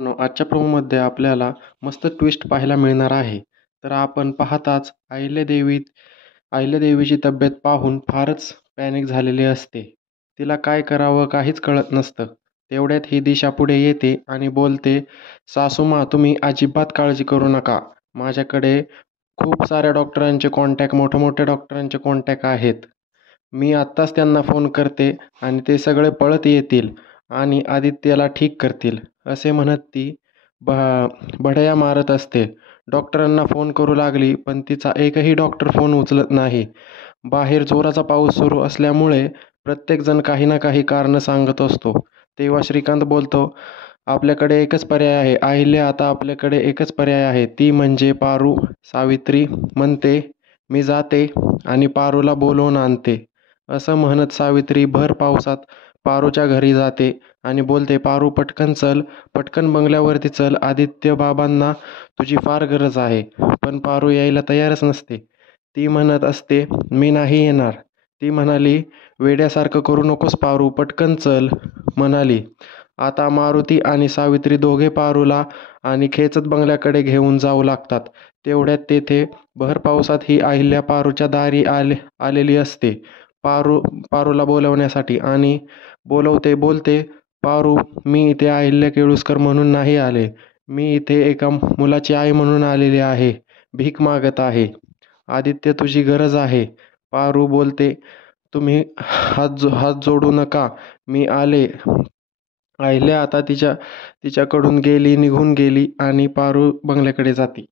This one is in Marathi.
आजच्या प्रोमोमध्ये आपल्याला मस्त ट्विस्ट पाहायला मिळणार आहे. तर आपण पाहताच अहिल्यादेवीची तब्येत पाहून फारच पॅनिक झालेली असते. तिला काय करावं काहीच कळत नसतं. तेवढ्यात ही दिशा पुढे येते आणि बोलते, "सासूमा तुम्ही अजिबात काळजी करू नका. माझ्याकडे खूप साऱ्या डॉक्टरांचे कॉन्टॅक्ट मोठ्या-मोठ्या डॉक्टरांचे कॉन्टॅक्ट आहेत. मी आत्ताच त्यांना फोन करते आणि ते सगळे पळत येतील आणि आदित्यला ठीक करतील." असे म्हणत ती ब बढया मारत असते. डॉक्टरांना फोन करू लागली, पण तिचा एकही डॉक्टर फोन उचलत नाही. बाहेर जोराचा पाऊस सुरू असल्यामुळे प्रत्येकजण काही ना काही कारणं सांगत असतो. तेव्हा श्रीकांत बोलतो, "आपल्याकडे एकच पर्याय आहे अहिल्या, आता आपल्याकडे एकच पर्याय आहे, ती म्हणजे पारू." सावित्री म्हणते, "मी जाते आणि पारूला बोलवून आणते." असं म्हणत सावित्री भर पावसात पारूच्या घरी जाते आणि बोलते, "पारू पटकन चल, पटकन बंगल्यावरती चल, आदित्य बाबांना तुझी फार गरज आहे." पण पारू यायला तयारच नसते. ती म्हणत असते, "मी नाही येणार." ती म्हणाली, "वेड्यासारखं करू नकोस पारू, पटकन चल," म्हणाली. आता मारुती आणि सावित्री दोघे पारूला आणि खेचत बंगल्याकडे घेऊन जाऊ लागतात. तेवढ्यात तेथे भर पावसात ही अहिल्या पारूच्या दारी आलेली असते. पारूला बोलवण्यासाठी आणि बोलते, "पारू, मी इथे अहिल्या केळुसकर म्हणून नाही आले. मी इथे एका मुलाची आई म्हणून आलेली आहे. भीक मागत आहे. आदित्य तुझी गरज आहे." पारू बोलते, "तुम्ही हात जोडू नका. मी आले." अहिल्या आता तिच्याकडून निघून गेली आणि पारू बंगल्याकडे जाते.